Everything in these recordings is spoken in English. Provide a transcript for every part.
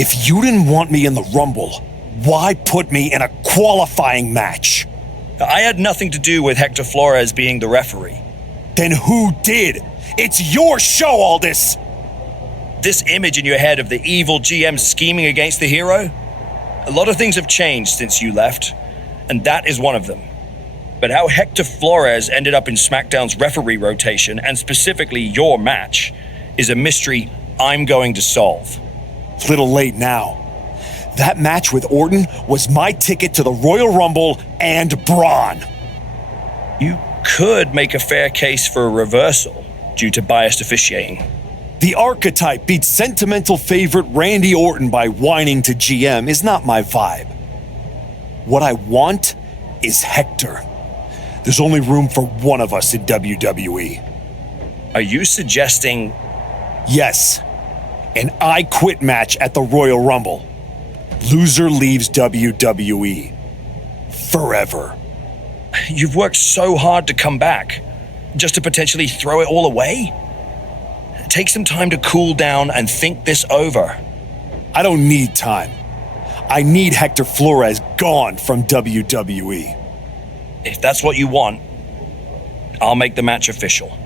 If you didn't want me in the Rumble, why put me in a qualifying match? I had nothing to do with Hector Flores being the referee. Then who did? It's your show, Aldis! This image in your head of the evil GM scheming against the hero? A lot of things have changed since you left, and that is one of them. But how Hector Flores ended up in SmackDown's referee rotation, and specifically your match, is a mystery I'm going to solve. Little late now. That match with Orton was my ticket to the Royal Rumble and Braun. You could make a fair case for a reversal due to biased officiating. The archetype beats sentimental favorite Randy Orton by whining to GM is not my vibe. What I want is Hector. There's only room for one of us in WWE. Are you suggesting... Yes. An I Quit match at the Royal Rumble. Loser leaves WWE. Forever. You've worked so hard to come back, just to potentially throw it all away? Take some time to cool down and think this over. I don't need time. I need Hector Flores gone from WWE. If that's what you want, I'll make the match official.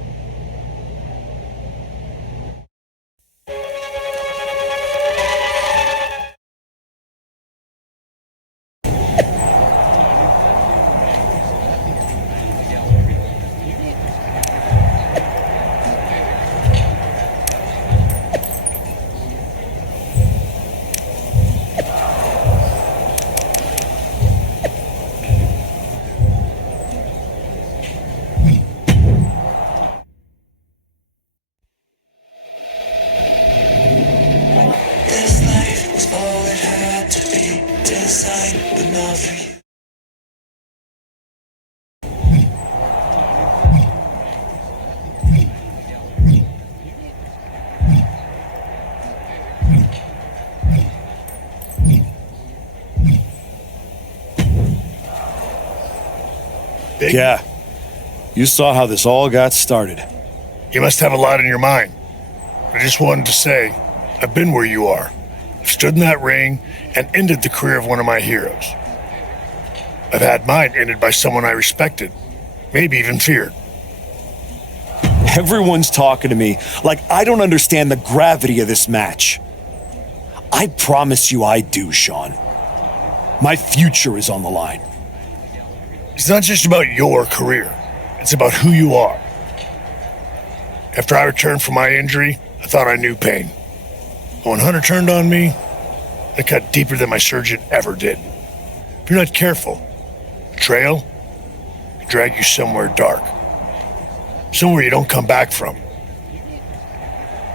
Yeah, you saw how this all got started. You must have a lot in your mind. I just wanted to say, I've been where you are. I've stood in that ring and ended the career of one of my heroes. I've had mine ended by someone I respected, maybe even feared. Everyone's talking to me like I don't understand the gravity of this match. I promise you I do, Sean. My future is on the line. It's not just about your career. It's about who you are. After I returned from my injury, I thought I knew pain. But when Hunter turned on me, it cut deeper than my surgeon ever did. If you're not careful, betrayal can drag you somewhere dark. Somewhere you don't come back from.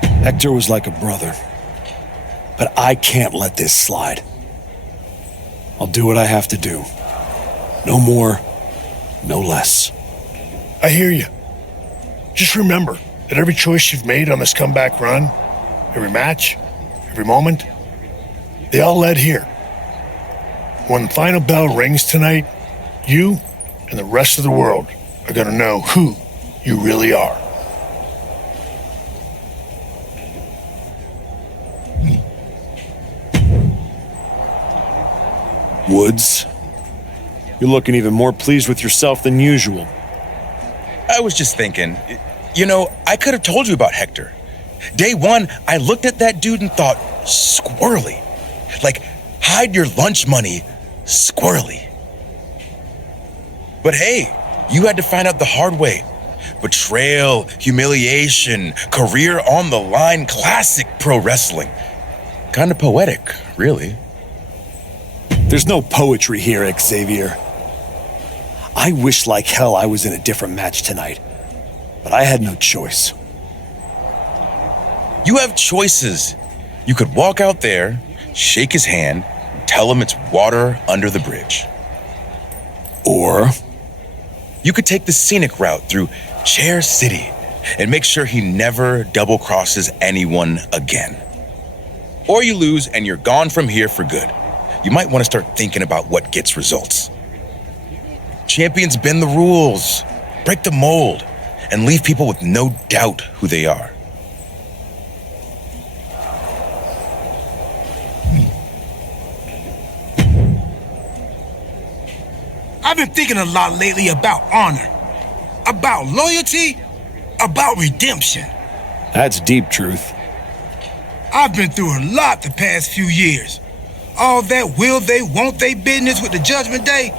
Hector was like a brother. But I can't let this slide. I'll do what I have to do. No more, no less. I hear you. Just remember that every choice you've made on this comeback run, every match, every moment, they all led here. When the final bell rings tonight, you and the rest of the world are going to know who you really are. Woods, you're looking even more pleased with yourself than usual. I was just thinking, I could have told you about Hector. Day one, I looked at that dude and thought, squirrely. Like, hide your lunch money, squirrely. But hey, you had to find out the hard way. Betrayal, humiliation, career on the line, classic pro wrestling. Kind of poetic, really. There's no poetry here, Xavier. I wish like hell I was in a different match tonight, but I had no choice. You have choices. You could walk out there, shake his hand, and tell him it's water under the bridge. Or you could take the scenic route through Chair City and make sure he never double crosses anyone again. Or you lose and you're gone from here for good. You might want to start thinking about what gets results. Champions bend the rules, break the mold, and leave people with no doubt who they are. I've been thinking a lot lately about honor, about loyalty, about redemption. That's deep, Truth. I've been through a lot the past few years. All that will they, won't they business with the Judgment Day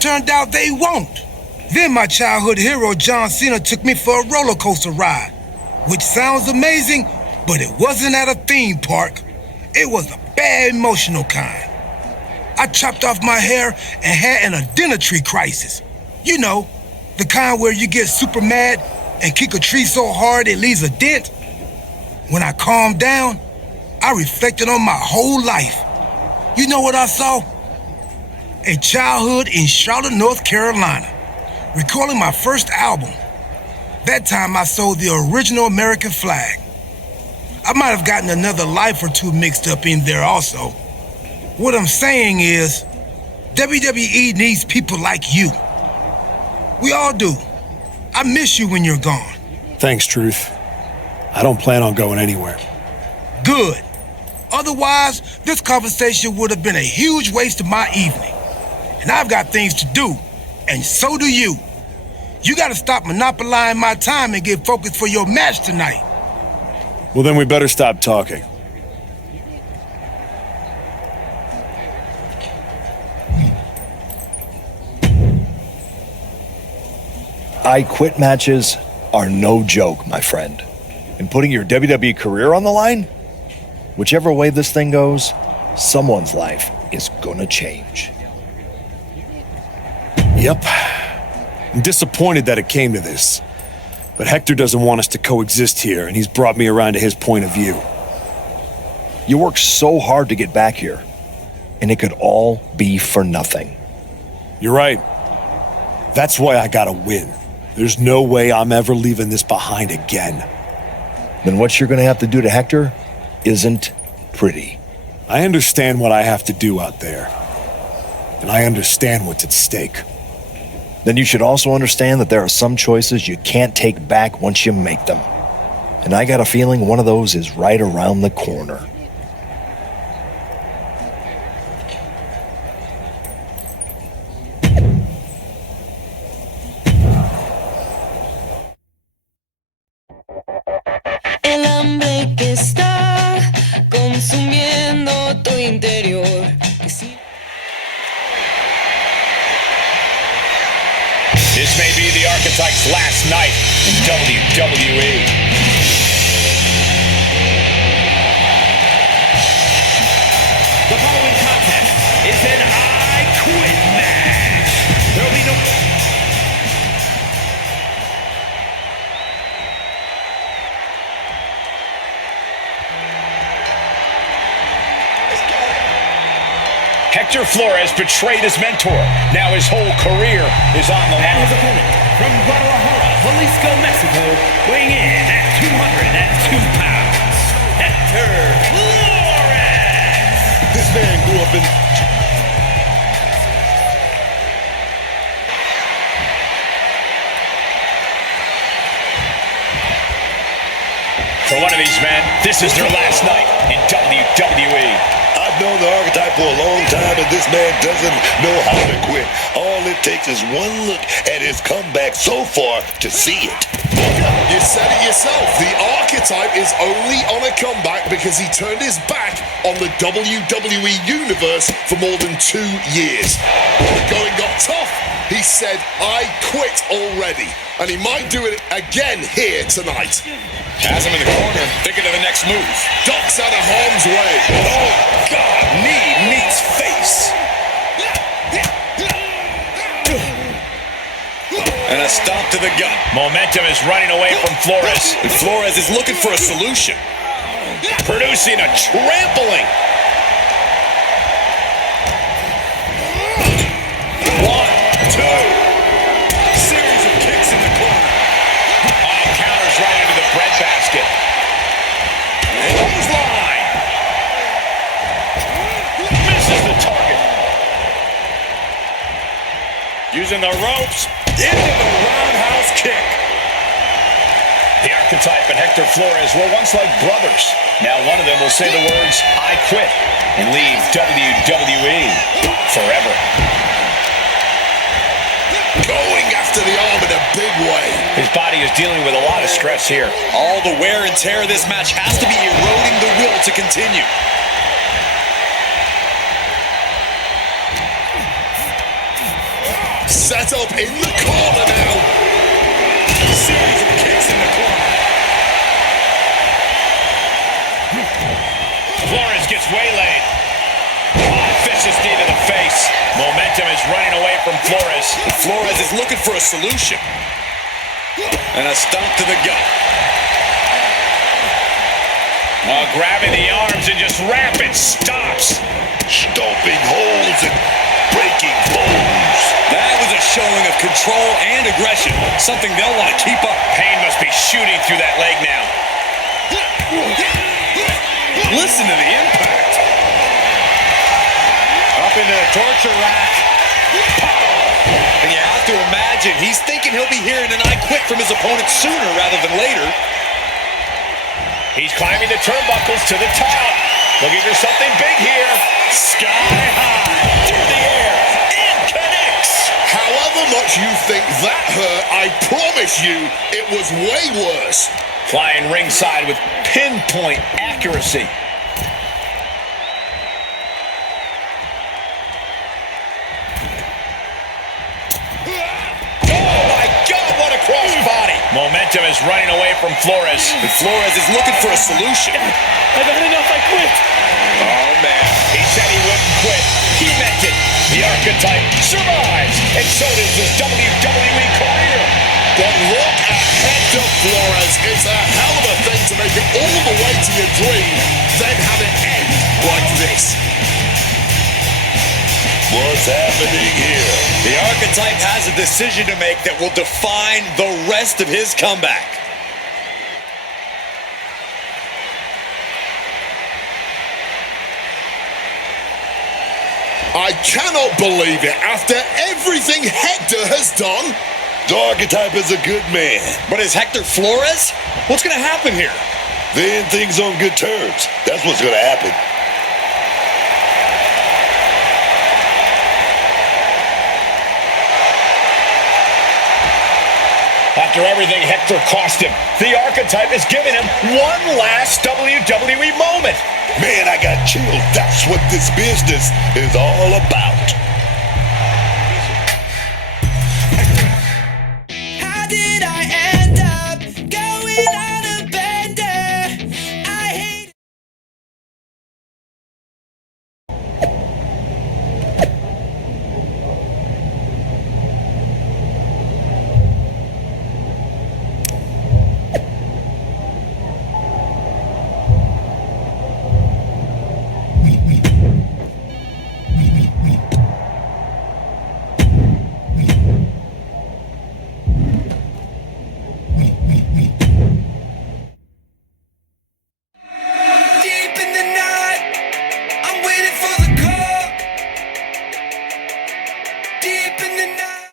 turned out they won't. Then my childhood hero John Cena took me for a roller coaster ride, which sounds amazing, but it wasn't at a theme park. It was a bad emotional kind. I chopped off my hair and had an identity crisis. You know, the kind where you get super mad and kick a tree so hard it leaves a dent. When I calmed down, I reflected on my whole life. You know what I saw? A childhood in Charlotte, North Carolina, recalling my first album. That time I sold the original American flag. I might have gotten another life or two mixed up in there also. What I'm saying is, WWE needs people like you. We all do. I miss you when you're gone. Thanks, Truth. I don't plan on going anywhere. Good. Otherwise, this conversation would have been a huge waste of my evening. And I've got things to do, and so do you. You gotta stop monopolizing my time and get focused for your match tonight. Well, then we better stop talking. I quit matches are no joke, my friend. And putting your WWE career on the line? Whichever way this thing goes, someone's life is gonna change. Yep. I'm disappointed that it came to this. But Hector doesn't want us to coexist here, and he's brought me around to his point of view. You worked so hard to get back here, and it could all be for nothing. You're right. That's why I gotta win. There's no way I'm ever leaving this behind again. Then what you're gonna have to do to Hector isn't pretty. I understand what I have to do out there. And I understand what's at stake. Then you should also understand that there are some choices you can't take back once you make them. And I got a feeling one of those is right around the corner. El hambre que está consumiendo tu interior. This may be the Archetype's last night in WWE. The following contest is an I Quit match. There will be no... Hector Flores betrayed his mentor. Now his whole career is on the line. And his opponent from Guadalajara, Jalisco, Mexico, weighing in at 202 pounds, Hector Flores. This man grew up in... For one of these men, this is their last night in WWE. I've known the Archetype for a long time, and this man doesn't know how to quit. All it takes is one look at his comeback so far to see it. You said it yourself. The Archetype is only on a comeback because he turned his back on the WWE Universe for more than 2 years. The going got tough. He said, I quit already. And he might do it again here tonight. Has him in the corner, thinking of the next move. Ducks out of harm's way. Oh, God, knee meets face. And a stomp to the gut. Momentum is running away from Flores. And Flores is looking for a solution. Producing a trampling. 1, 2. Series of kicks in the corner. Oh, counters right into the breadbasket. Clothesline. Misses the target. Using the ropes. Into the roundhouse kick. The Archetype and Hector Flores were once like brothers. Now one of them will say the words, I quit, and leave WWE forever. body is dealing with a lot of stress here. All the wear and tear of this match has to be eroding the will to continue. Set up in the corner now. A series of kicks in the corner. Flores gets waylaid. Vicious knee to the face. Momentum is running away from Flores. Flores is looking for a solution. And a stomp to the gut. Grabbing the arms and just rapid stops. Stomping holes and breaking bones. That was a showing of control and aggression. Something they'll want to keep up. Pain must be shooting through that leg now. Listen to the impact. Up into the torture rack. And you have to imagine he's thinking he'll be hearing an I quit from his opponent sooner rather than later. He's climbing the turnbuckles to the top. Looking for something big here. Sky high through the air. It connects. However much you think that hurt, I promise you it was way worse. Flying ringside with pinpoint accuracy. Oh my God, what a crossbody. Momentum is running away from Flores. And Flores is looking for a solution. I've had enough, I quit. Oh man. He said he wouldn't quit. He meant it. The archetype survives, and so does his WWE career. But look at Hector Flores. It's a hell of a thing to make it all the way to your dream, then have it end like this. What's happening here? The archetype has a decision to make that will define the rest of his comeback. I cannot believe it. After everything Hector has done, The archetype is a good man. But is Hector Flores? What's going to happen here? They end things on good terms. That's what's going to happen. After everything Hector cost him, the archetype is giving him one last WWE moment. Man, I got chills. That's what this business is all about. How did I end up going on a bender? I hate. Deep in the night, I'm waiting for the call. Deep in the night.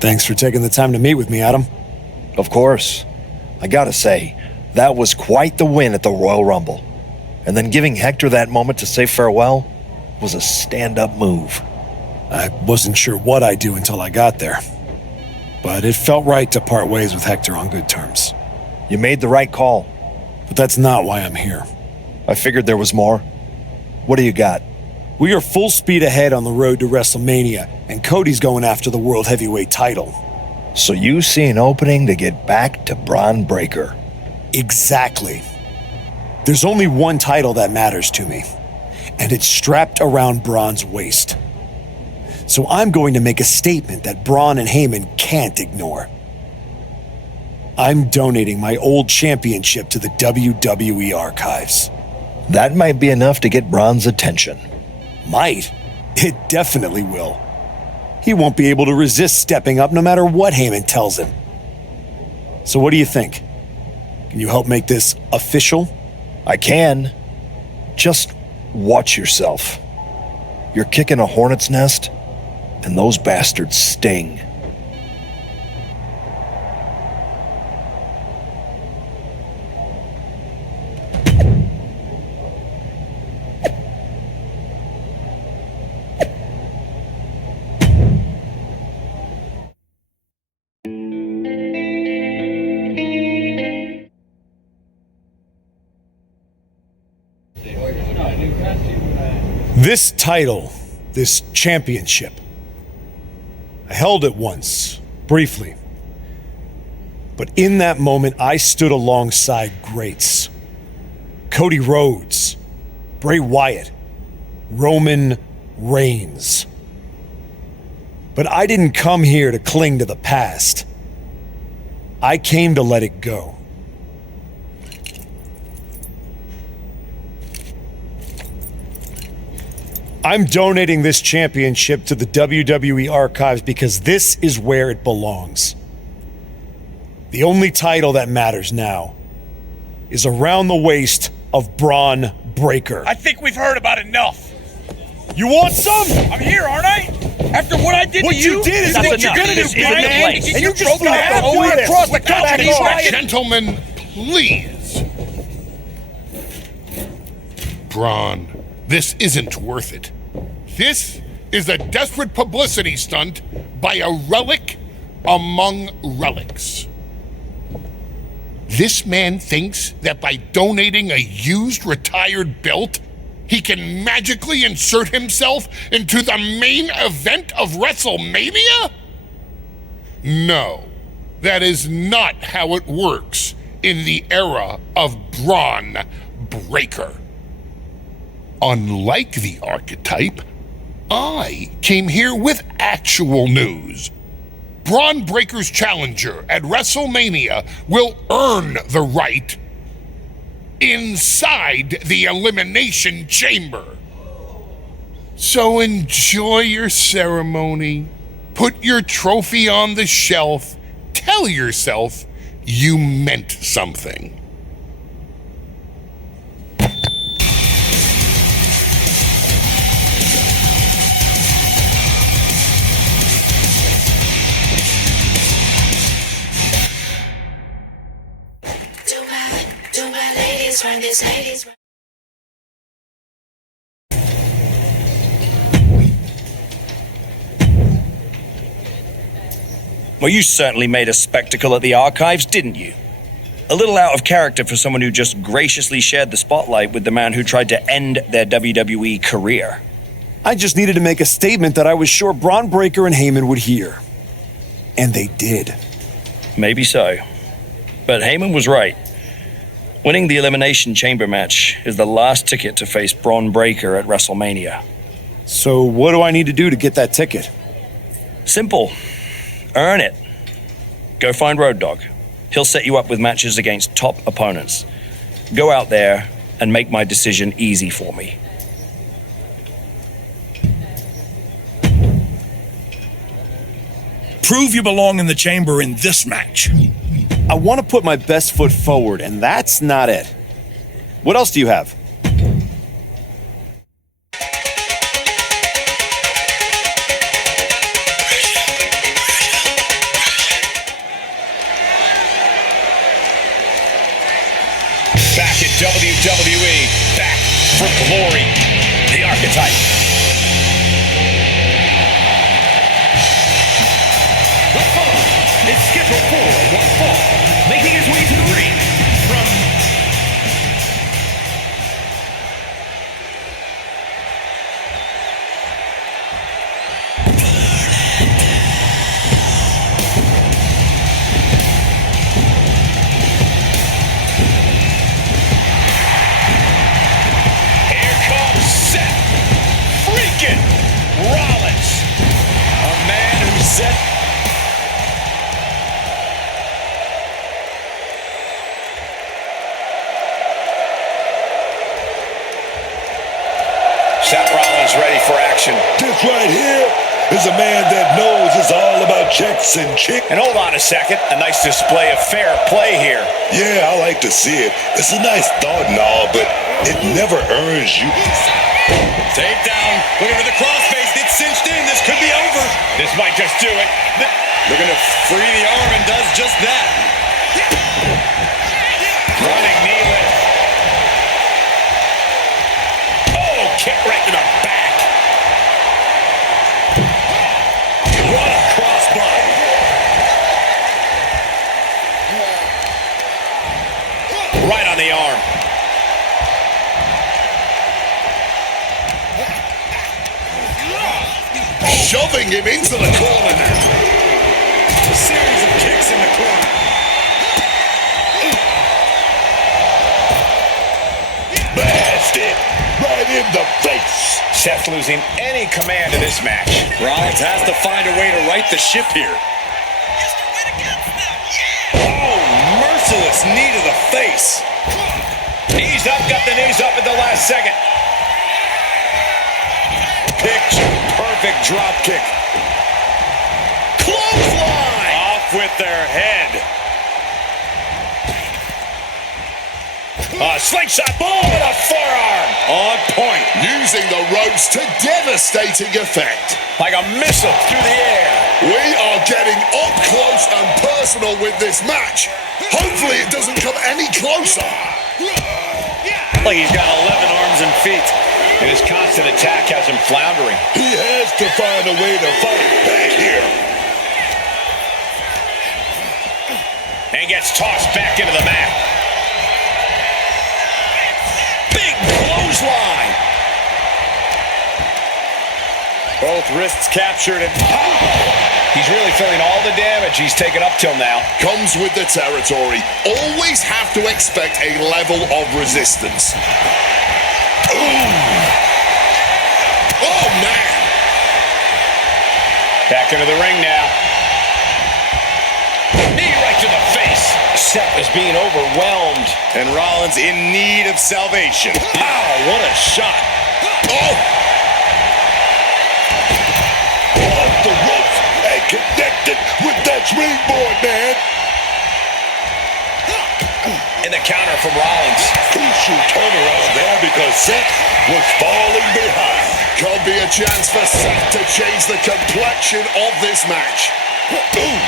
Thanks for taking the time to meet with me, Adam. Of course. I gotta say, that was quite the win at the Royal Rumble. And then giving Hector that moment to say farewell was a stand-up move. I wasn't sure what I'd do until I got there. But it felt right to part ways with Hector on good terms. You made the right call. But that's not why I'm here. I figured there was more. What do you got? We are full speed ahead on the road to WrestleMania, and Cody's going after the World Heavyweight title. So you see an opening to get back to Braun Breaker. Exactly. There's only one title that matters to me, and it's strapped around Braun's waist. So I'm going to make a statement that Braun and Heyman can't ignore. I'm donating my old championship to the WWE archives. That might be enough to get Braun's attention. Might. It definitely will. He won't be able to resist stepping up no matter what Heyman tells him. So what do you think? Can you help make this official? I can. Just watch yourself. You're kicking a hornet's nest, and those bastards sting. This title, this championship, I held it once, briefly. But in that moment, I stood alongside greats. Cody Rhodes, Bray Wyatt, Roman Reigns. But I didn't come here to cling to the past. I came to let it go. I'm donating this championship to the WWE archives because this is where it belongs. The only title that matters now is around the waist of Braun Breaker. I think we've heard about enough. You want some? I'm here, aren't I? After what I did What to you did is that's what you're enough. gonna do, This Brian. isn't the place. And you just broke flew my halfway all the way this. across the What kind of country. bullshit? Gentlemen, please. Braun, this isn't worth it. This is a desperate publicity stunt by a relic among relics. This man thinks that by donating a used retired belt, he can magically insert himself into the main event of WrestleMania? No, that is not how it works in the era of Braun Breaker. Unlike the archetype, I came here with actual news. Braun Breaker's challenger at WrestleMania will earn the right inside the Elimination Chamber. So enjoy your ceremony, put your trophy on the shelf, tell yourself you meant something. Well, you certainly made a spectacle at the archives, didn't you? A little out of character for someone who just graciously shared the spotlight with the man who tried to end their WWE career. I just needed to make a statement that I was sure Braun Breaker and Heyman would hear. And they did. Maybe so. But Heyman was right. Winning the Elimination Chamber match is the last ticket to face Braun Breaker at WrestleMania. So what do I need to do to get that ticket? Simple. Earn it. Go find Road Dogg. He'll set you up with matches against top opponents. Go out there and make my decision easy for me. Prove you belong in the chamber in this match. I want to put my best foot forward, and that's not it. What else do you have? Back in WWE, back for glory. The archetype. The foe is scheduled for one fall, making his way to the ring from Rollins, a man who set Seth Rollins ready for action. This right here is a man that knows it's all about checks and chick. And hold on a second, a nice display of fair play here. Yeah, I like to see it. It's a nice thought and all, but it never earns you. Takedown, looking for the crossface, it's cinched in, this could be over. This might just do it. Looking to free the arm and does just that. Running knee lift. Oh, kick right to the back. What a crossbody. Right on the arm. shoving him into the corner now. A series of kicks in the corner. Blasted right in the face. Seth losing any command of this match. Rollins has to find a way to right the ship here. Oh, merciless knee to the face. Knees up, got the knees up at the last second. Picture perfect drop kick. Clothesline! Off with their head. Slingshot, boom, and a forearm. On point. Using the ropes to devastating effect. Like a missile through the air. We are getting up close and personal with this match. Hopefully it doesn't come any closer. Like he's got 11 arms and feet. And his constant attack has him floundering. He has to find a way to fight back here. And he gets tossed back into the mat. Big clothesline. Both wrists captured and He's really feeling all the damage he's taken up till now. Comes with the territory. Always have to expect a level of resistance. Ooh. Oh, man. Back into the ring now. Knee right to the face. Seth is being overwhelmed. and Rollins in need of salvation. Wow, what a shot. Oh. Off the ropes and connected with that springboard, man. And the counter from Rollins. Crucial turnaround there because Seth was falling behind. Could be a chance for Seth to change the complexion of this match. Boom.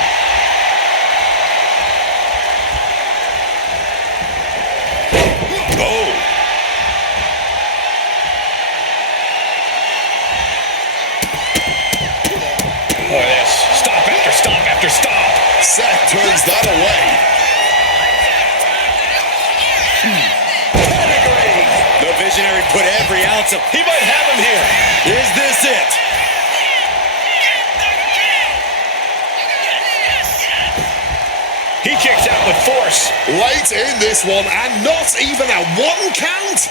Oh. Look at this. Stop after stop after stop. Seth turns that away. The Visionary put every ounce of... He might have him here. Is this it? He kicks out with force. Late in this one and not even a one count.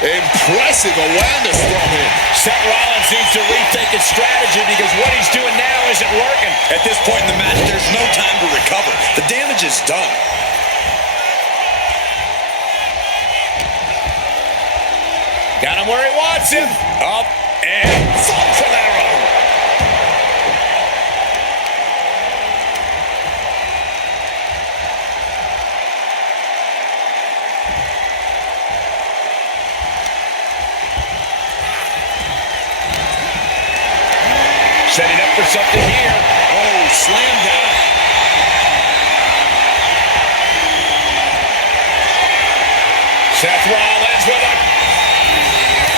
Impressive awareness from him. Seth Rollins needs to rethink his strategy because what he's doing now isn't working. At this point in the match, there's no time to recover. The damage is done. Got him where he wants him. Up and Falcon Arrow. Setting up for something here. Oh, slam down. Seth Rollins with a...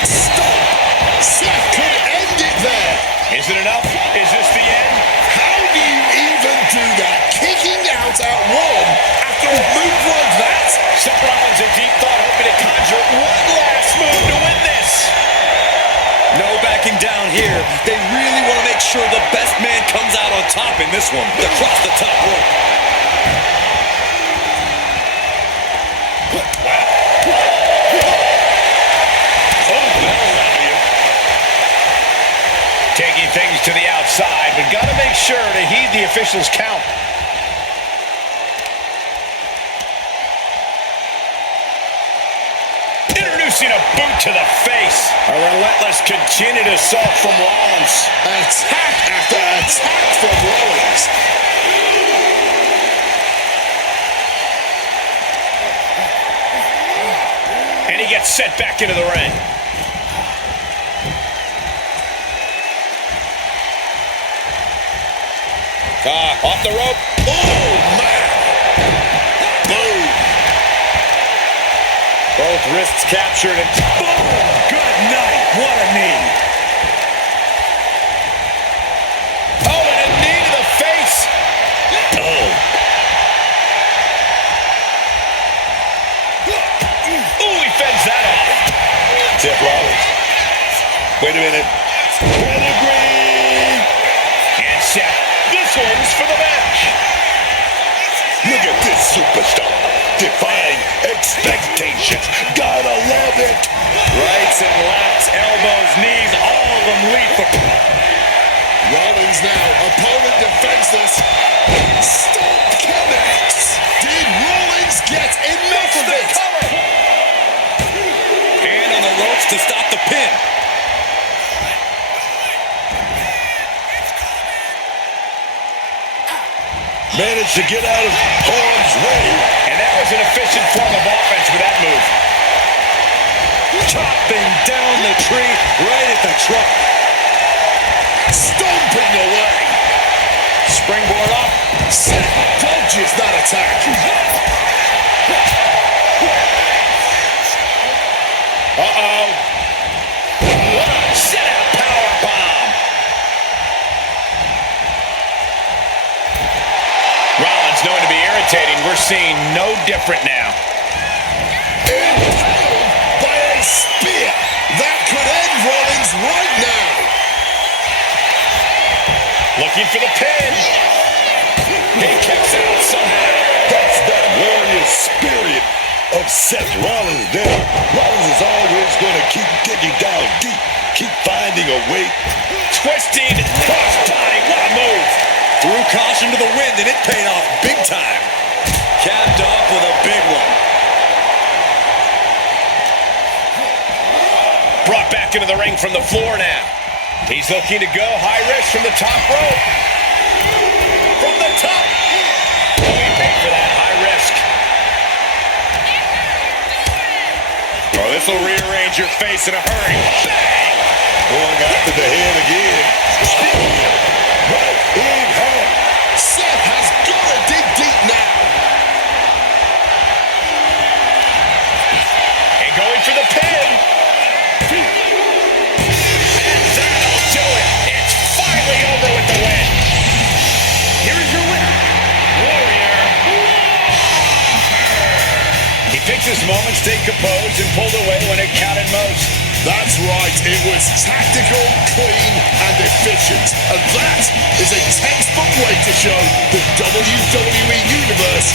Stop. Seth could end it there. Is it enough? Is this the end? How do you even do that? Kicking out at one after a move like that? Seth Rollins in deep thought, hoping to conjure one last move to win this. No backing down here. They really want to make sure the best man comes out on top in this one. Across the top rope. Taking things to the outside, but got to make sure to heed the officials' count. Introducing a boot to the face. A relentless continued assault from Rollins. Attack after attack from Rollins. And he gets set back into the ring. Off the rope. Oh, man. Boom. Both wrists captured and boom! Good night. What a knee. Oh, and a knee to the face. Oh. Ooh, he fends that off. Seth Rollins. Wait a minute. Pedigree superstar, defying expectations. Gotta love it. Rights and lefts, elbows, knees, all of them lethal. Rollins now, opponent defenseless. Stomp connects. Did Rollins get enough of it? Hand on the ropes to stop the pin. Managed to get out of harm's way. And that was an efficient form of offense with that move. Chopping down the tree right at the trunk. Stomping away. Springboard up. Seth dodges that attack. Uh-oh. Set out power bomb. Rollins known to be irritating. We're seeing no different now. Impaled by a spear. That could end Rollins right now. Looking for the pin. He kicks out somehow. That's that warrior spirit of Seth Rollins there. Rollins is always going to keep digging down deep, keep finding a way. Twisting crossbody. What a move. Threw caution to the wind, and it paid off big time. Capped off with a big one. Brought back into the ring from the floor now. He's looking to go high risk from the top rope. From the top. Oh, he paid for that high risk. Oh, this will rearrange your face in a hurry. Bang! Going after the head again. Right in hand. Seth has got to dig deep now. And going for the pin. And that'll do it. It's finally over with the win. Here is your winner, Warrior. He picked his moment, stayed composed, and pulled away when it counted most. That's right, it was tactical, clean, and efficient. And that is a textbook way to show the WWE Universe